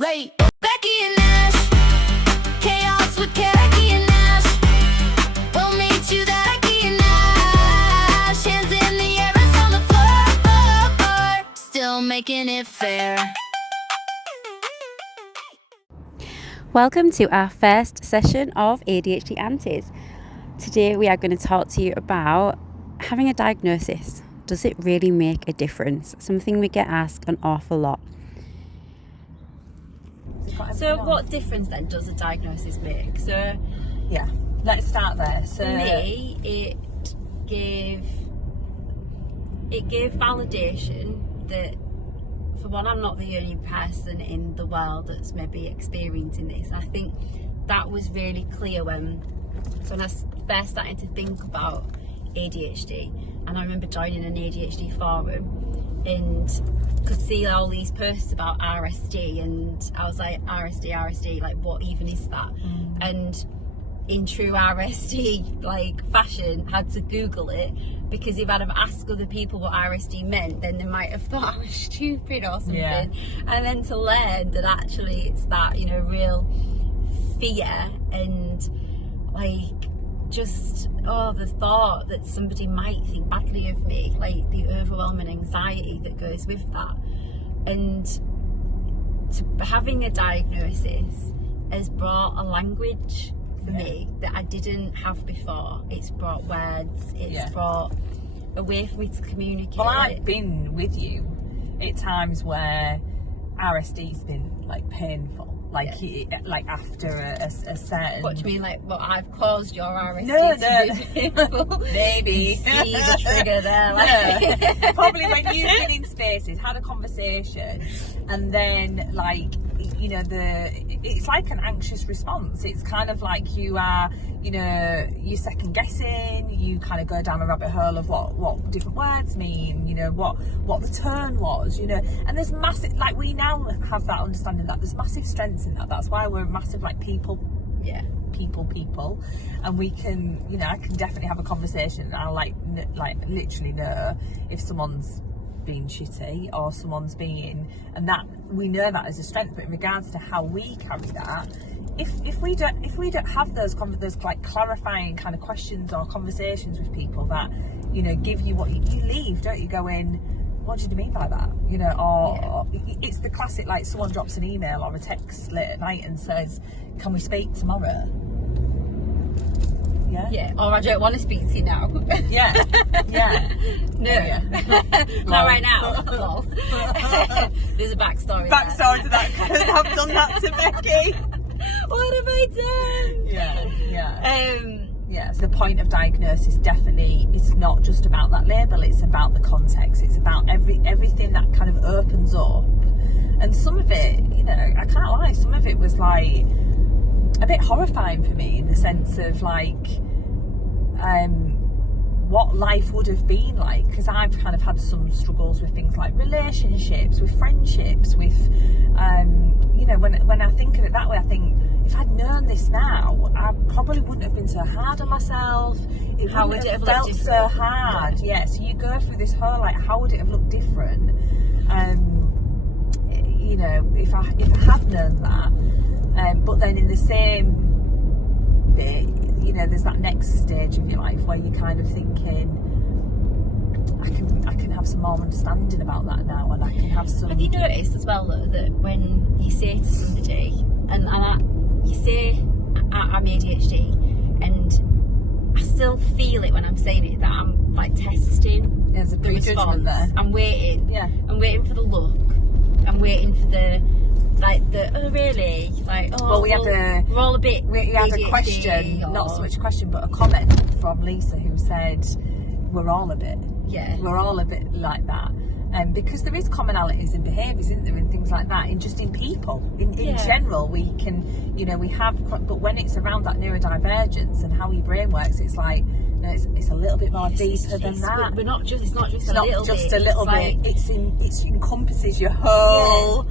Ray, Becky and Nash, chaos with Becky and Nash. We'll meet you there, Becky and Nash. Hands in the air, us on the floor, still making it fair. Welcome to our first session of ADHD Aunties. Today we are going to talk to you about having a diagnosis. Does it really make a difference? Something we get asked an awful lot. So what difference then does a diagnosis make? So yeah, let's start there. So for me, it gave validation that, for one, I'm not the only person in the world that's maybe experiencing this. I think that was really clear when I first started to think about ADHD, and I remember joining an ADHD forum and could see all these posts about RSD, and I was like, RSD, like what even is that? And in true RSD like fashion, had to Google it, because if I'd have asked other people what RSD meant, then they might have thought I was stupid or something. Yeah. And then to learn that actually it's that, you know, real fear and like just the thought that somebody might think badly of me, like the overwhelming anxiety that goes with that. And having a diagnosis has brought a language for me that I didn't have before. It's brought words, it's brought a way for me to communicate. Well, I've been with you at times where RSD's been like painful, like like after a certain. What do you mean, like what I've caused your RSD No. to be painful? Maybe. See the trigger there, like. No. Probably when you've been in spaces, had a conversation, and then like, you know, it's like an anxious response. It's kind of like you are, you know, you're second guessing, you kind of go down a rabbit hole of what different words mean, you know, what the tone was, you know. And there's massive, like, we now have that understanding that there's massive strengths in that. That's why we're massive, like, people, and we can, you know, I can definitely have a conversation and I'll like literally know if someone's being shitty or someone's being, and that we know that as a strength. But in regards to how we carry that, if we don't have those like clarifying kind of questions or conversations with people that, you know, give you what you leave, don't you, go in, what did you mean by that, you know? Or it's the classic, like someone drops an email or a text late at night and says, can we speak tomorrow? Yeah. Or I don't want to speak to you now. Yeah. No. Not right now. Lol. There's a backstory to that, because I've done that to Becky. What have I done? So the point of diagnosis definitely, it's not just about that label, it's about the context, it's about everything that kind of opens up. And some of it, you know, I can't lie, some of it was like a bit horrifying for me, in the sense of like what life would have been like, because I've kind of had some struggles with things like relationships, with friendships, with you know, when I think of it that way, I think if I'd known this now, I probably wouldn't have been so hard on myself. How would it have felt so hard? Yeah. So you go through this whole, like, how would it have looked different? You know, if I had known that. But then in the same bit, you know, there's that next stage of your life where you're kind of thinking, I can have some more understanding about that now, and I can have some. Have you noticed as well that when you say to somebody, you say, I'm ADHD, and I still feel it when I'm saying it, that I'm like testing. There's a prejudgment there. I'm waiting. Yeah. I'm waiting for the look. I'm waiting for the oh really, like, oh well, we're all a bit. We had a question, not so much a question, but a comment from Lisa, who said, "We're all a bit." Yeah. We're all a bit like that. Because there is commonalities in behaviours, isn't there, and things like that, in people. In general, we can, you know, we have, but when it's around that neurodivergence and how your brain works, it's like, you know, it's a little bit more deeper than that. We're not just, it's not just a little bit. It encompasses your whole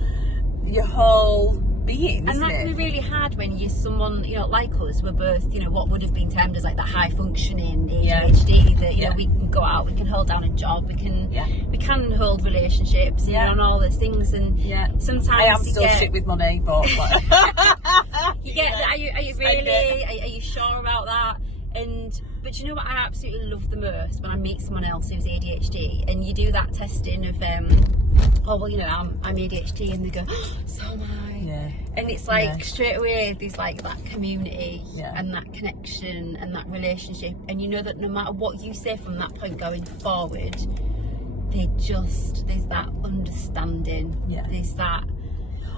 being, And isn't that can be it? really hard when you're someone, you know, like us, we're both, you know, what would have been termed as like that high functioning ADHD, that, you know, we can go out, we can hold down a job, we can hold relationships, you know, and all those things. And sometimes I am still shit with money, but you get that. Are you really? Are you sure about that? But you know what I absolutely love the most when I meet someone else who's ADHD, and you do that testing of oh well, you know, I'm ADHD, and they go, oh, so am I. Yeah. And it's like straight away there's like that community and that connection and that relationship, and you know that no matter what you say from that point going forward, there's that understanding. There's that.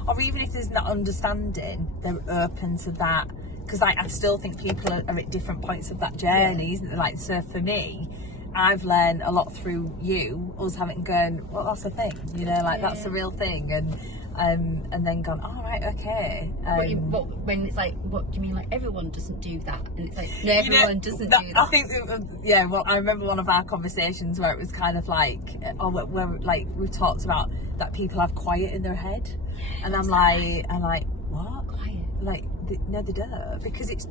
Or even if there's not understanding, they're open to that. Because I still think people are at different points of that journey, isn't it? Like, so for me, I've learned a lot through you, us having gone, well, that's a thing, you know, like that's a real thing, and then gone, all right, okay. When it's like, what do you mean? Like, everyone doesn't do that, and it's like, no, everyone doesn't do that. I think, well, I remember one of our conversations where it was kind of like, where like we talked about that people have quiet in their head, and I'm like, what? Quiet. Like, no, they don't, because it's.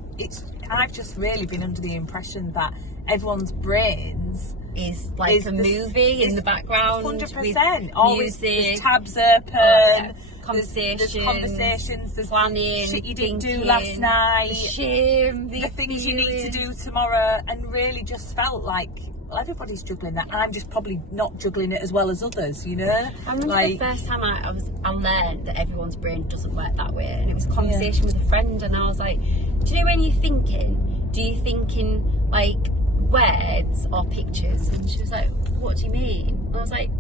I've just really been under the impression that everyone's brains is like a movie in the background. 100%. Always music, there's tabs open. Conversations, there's conversations. There's planning, shit you didn't thinking, do last night. The shame, the things you need to do tomorrow, and really just felt like. Well, everybody's juggling that. I'm just probably not juggling it as well as others, you know. I remember the first time I learned that everyone's brain doesn't work that way, and it was a conversation with a friend, and I was like, do you know when you're thinking? Do you think in like words or pictures? And she was like, what do you mean? And I was like,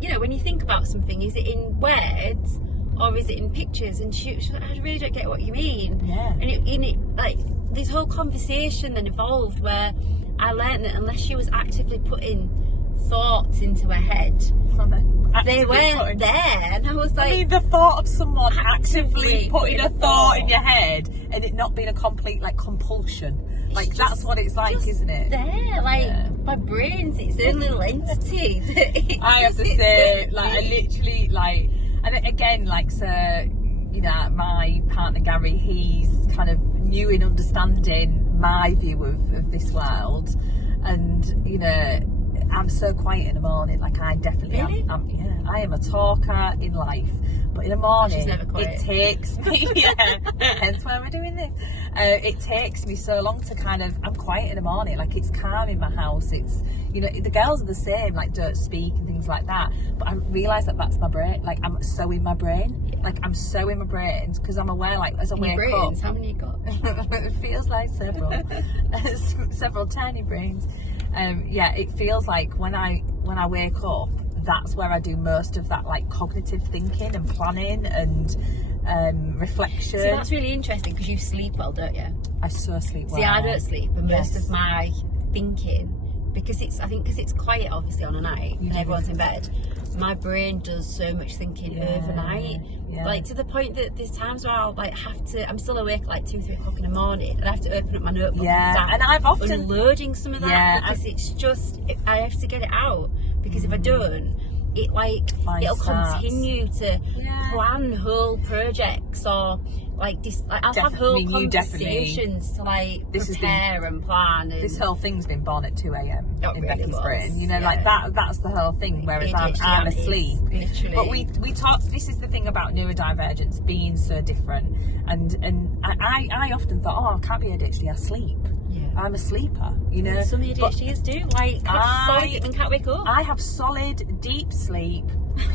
you know, when you think about something, is it in words or is it in pictures? And she was like, I really don't get what you mean. Yeah. And it like this whole conversation then evolved where I learned that unless she was actively putting thoughts into her head, they weren't there. And I was like, I mean, the thought of someone actively putting a thought in your head and it not being a complete like compulsion, like that's what it's like, isn't it? There, like my brain's its own little entity. I have to say, like, I literally like, and again, like, so you know, my partner Gary, he's kind of new in understanding my view of this world, and you know, I'm so quiet in the morning. Like, I definitely am. I am a talker in life, but in the morning it takes me. Hence why we're doing this. It takes me so long to kind of. I'm quiet in the morning. Like, it's calm in my house. It's, you know, the girls are the same. Like, don't speak and things like that. But I realise that that's my brain. Like, I'm so in my brain. Like, I'm so in my brains because I'm aware. Like, as I wake up. How many you got? It feels like several tiny brains. It feels like when I wake up, that's where I do most of that, like, cognitive thinking and planning and reflection. So that's really interesting because you sleep well, don't you? I so sleep well. See, I don't sleep, and most of my thinking, because it's quiet obviously on a night and everyone's in bed, my brain does so much thinking overnight. Like, to the point that there's times where I'll like have to, I'm still awake like 2-3 o'clock in the morning, and I have to open up my notebook and start and I've often unloading some of that because it's just, I have to get it out, because if I don't, it like it'll continue to plan whole projects, or like I'll have whole conversations to like prepare and plan. And this whole thing's been born at 2 a.m. in Becky's brain, you know, like that's the whole thing. Whereas I'm asleep. Literally. But we talk. This is the thing about neurodivergence being so different, and I often thought, oh, I can't be ADHD, I sleep. I'm a sleeper, you know. Some ADHDs do. Like, solid and can't wake up. I have solid, deep sleep,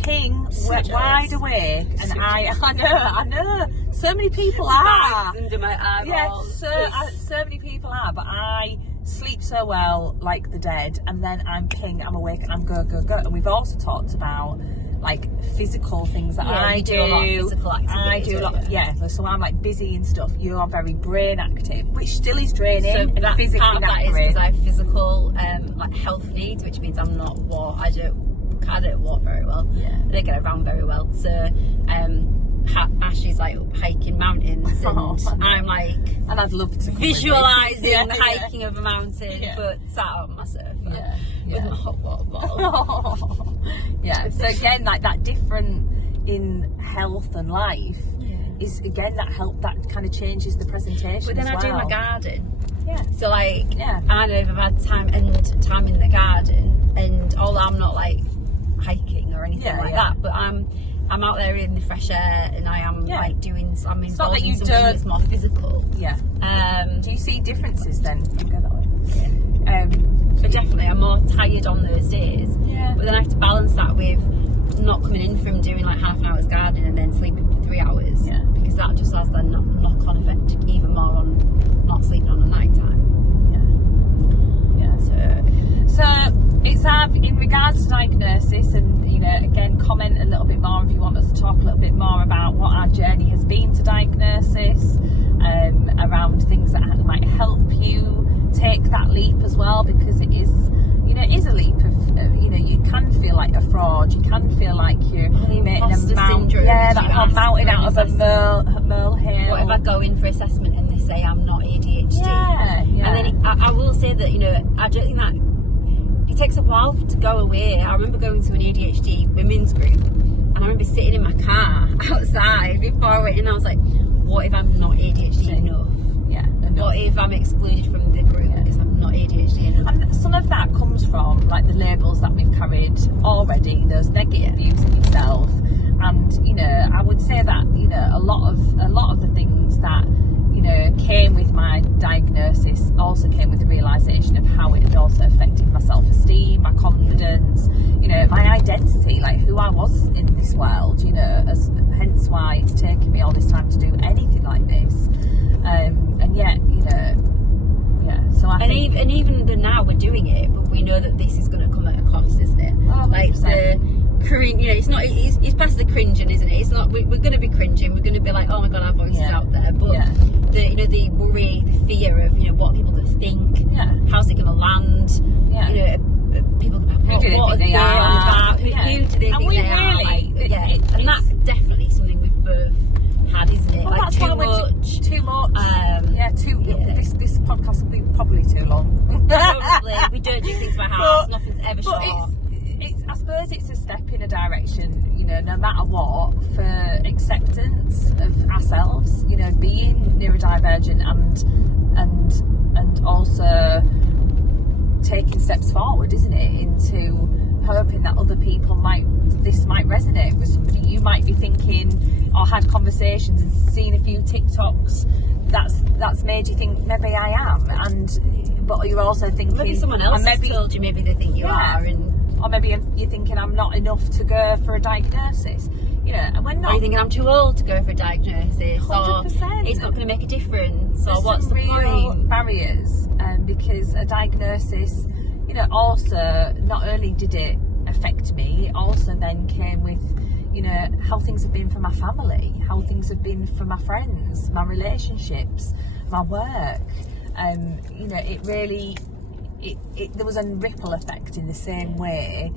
ping, wide awake, and I know. So many people are. Under my eyeballs. Yeah, so many people are, but I sleep so well, like the dead, and then I'm ping, I'm awake, and I'm go. And we've also talked about like physical things that I do. A lot of physical activity. I do a lot. So I'm like busy and stuff. You're very brain active, which still is draining. So and that physically part of that is active. because I have physical like health needs, which means I'm not I don't walk very well. I don't get around very well. So Ashley's like hiking mountains, and I'm like, and I'd love to visualising the hiking of a mountain, but sat on my sofa with my hot water bottle. So again, like that different in health and life. is again that kind of changes the presentation. But then as I do well. my garden. Yeah. So like, Yeah. I know if I've had time in the garden, and although I'm not like hiking or anything like that, but I'm out there in the fresh air, and I am like doing. I'm involved in something that's more physical. Yeah. Do you see differences then? You go that way. So definitely, I'm more tired on those days. Yeah. But then I have to balance that with not coming in from doing like half an hour's gardening and then sleeping for 3 hours. Yeah. Because that just has the knock-on effect even more on not sleeping on the night time. So it's in regards to diagnosis, and again, comment a little bit more if you want us to talk a little bit more about what our journey has been to diagnosis, around things that might help you take that leap as well, because it is a leap of you can feel like a fraud, you can feel like you're making a mountain, that mountain out of a molehill. What if I go in for assessment and they say I'm not ADHD? Yeah. And then I will say that I don't think that it takes a while to go away. I remember going to an ADHD women's group, and I remember sitting in my car outside before I went in. I was like, what if I'm not ADHD enough? Yeah. What if I'm excluded from the group because I'm not ADHD enough? And some of that comes from like the labels that we've carried already, those negative views of yourself. And I would say that a lot of the things that came with my diagnosis also came with the realization of how it had also affected my self-esteem, my confidence, my identity, like who I was in this world, hence why it's taken me all this time to do anything like this. And yet, so I think... And even though now we're doing it, but we know that this is going to come at a cost, isn't it? Oh, like the cringe, it's past the cringing, isn't it? It's not, we're going to be cringing, we're going to be like, oh my god, our voice is out there, but the worry, the fear of what people going to think, how's it going to land, people going to who do they think they are? Who do they think they are? And that's definitely something we've both had, isn't it? Well, like too much. This podcast will be probably too long. Probably. We don't do things by halves. Nothing's ever short. I suppose it's a step in a direction, no matter what, for acceptance of ourselves, being neurodivergent and also taking steps forward, isn't it, into hoping that other people might resonate with somebody. You might be thinking or had conversations and seen a few TikToks that's made you think maybe I am, but you're also thinking maybe someone else has told you maybe they think you are, or maybe you're thinking I'm not enough to go for a diagnosis, and we're not. Or you're thinking I'm too old to go for a diagnosis, 100%. or it's not going to make a difference, There's or what's some the real point? barriers, because a diagnosis, also not only did it affect me, it also then came with how things have been for my family, how things have been for my friends, my relationships, my work. It really there was a ripple effect in the same way,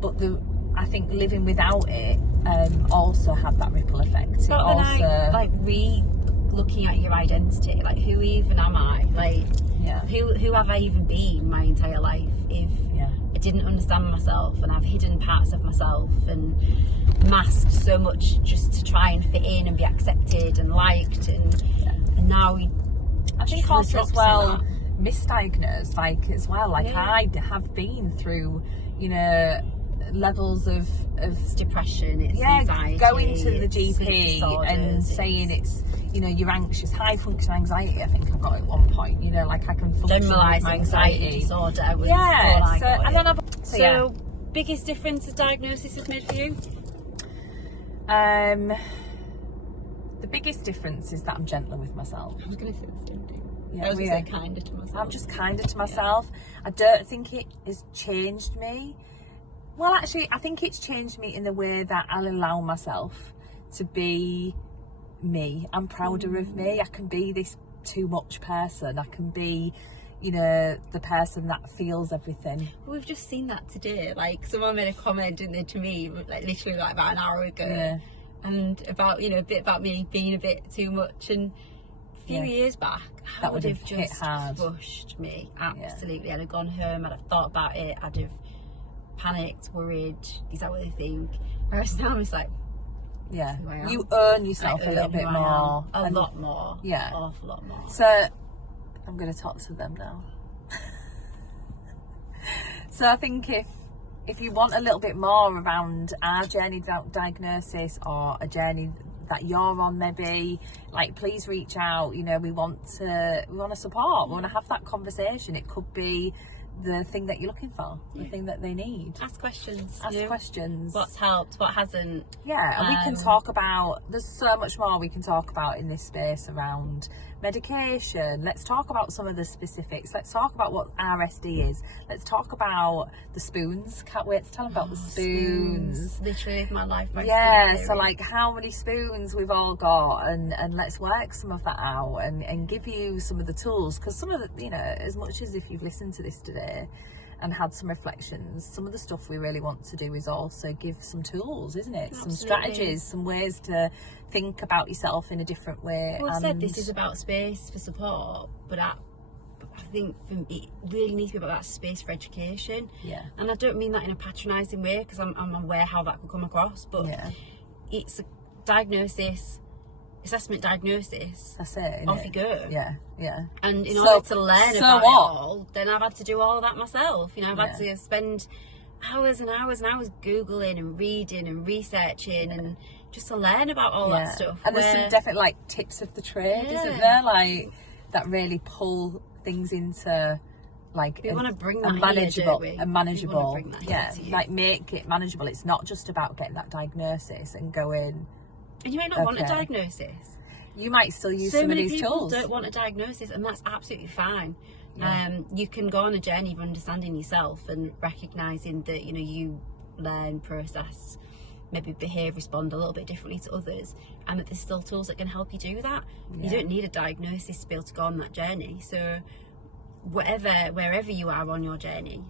but I think living without it also had that ripple effect. But looking at your identity, like who even am I? Like who have I even been my entire life if I didn't understand myself, and I've hidden parts of myself and masked so much just to try and fit in and be accepted and liked, and now I think also as well misdiagnosed, I have been through levels of depression, it's anxiety, going to the GP and saying it's you're anxious, high function anxiety, I think I've got at one point, like I can function generalised with my anxiety disorder was biggest difference the diagnosis has made for you? The biggest difference is that I'm gentler with myself. I was going to say the same thing. Yeah, I was going to say kinder to myself. I'm just kinder to myself. I don't think it has changed me. Well, actually, I think it's changed me in the way that I'll allow myself to be me. I'm prouder of me. I can be this too much person. I can be, the person that feels everything. We've just seen that today. Like, someone made a comment in there to me, like literally like about an hour ago, and about a bit about me being a bit too much. And a few years back, that would have just crushed me. Absolutely. I'd have gone home. I'd have thought about it. I'd have panicked, worried. Is that what they think? Whereas now it's like, Yeah. who I am. You earn yourself I a little earn bit who I am. more. A lot more. Yeah. An awful lot more. So I'm going to talk to them now. So I think if you want a little bit more around our journey diagnosis, or a journey that you're on, maybe, like, please reach out. You know, we want to support. We want to have that conversation. It could be the thing that you're looking for, the thing that they need. Ask questions. Ask questions. What's helped? What hasn't? Yeah, and we can talk about, there's so much more we can talk about in this space around medication. Let's talk about some of the specifics. Let's talk about what RSD is. Let's talk about the spoons. Can't wait to tell them about the spoons. Literally my life. Yeah, so like how many spoons we've all got, and let's work some of that out and give you some of the tools, because some of the, you know, as much as if you've listened to this today and had some reflections, some of the stuff we really want to do is also give some tools, isn't it? Absolutely. Some strategies, some ways to think about yourself in a different way. Well, I said this is about space for support, but I think for me, it really needs to be about that space for education. Yeah. And I don't mean that in a patronising way, because I'm aware how that could come across, but it's a diagnosis, assessment diagnosis. That's it. Off you go. Yeah, yeah. And in order to learn about it all, then I've had to do all of that myself. You know, I've had to spend hours and hours and hours Googling and reading and researching and just to learn about all that stuff. And there's some definite, like, tips of the trade, isn't there? Like, that really pull things into, like, we want to bring that manageable, here, a manageable, bring that here to you. like, make it manageable. It's not just about getting that diagnosis and going. And you might not want a diagnosis. You might still use so some of many these people tools. don't want a diagnosis, and that's absolutely fine. Yeah. You can go on a journey of understanding yourself and recognizing that, you know, you learn, process, maybe behave, respond a little bit differently to others, and that there's still tools that can help you do that. You don't need a diagnosis to be able to go on that journey. So wherever you are on your journey,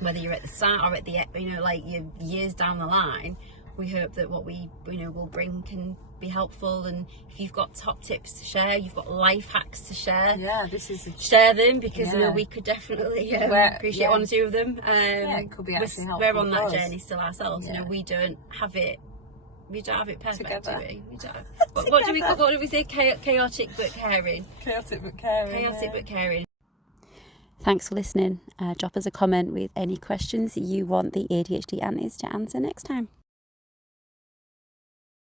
whether you're at the start or at the, you know, like, you're years down the line, we hope that what we, you know, will bring can be helpful. And if you've got top tips to share, you've got life hacks to share, share them, because you know, we could definitely appreciate one or two of them. It could be actually helpful. We're on that for us. journey still ourselves. You know, we don't have it perfect Together. do we? What do we say? Chaotic but caring. Chaotic but caring. Chaotic but caring. Thanks for listening. Drop us a comment with any questions you want the ADHD aunties to answer next time.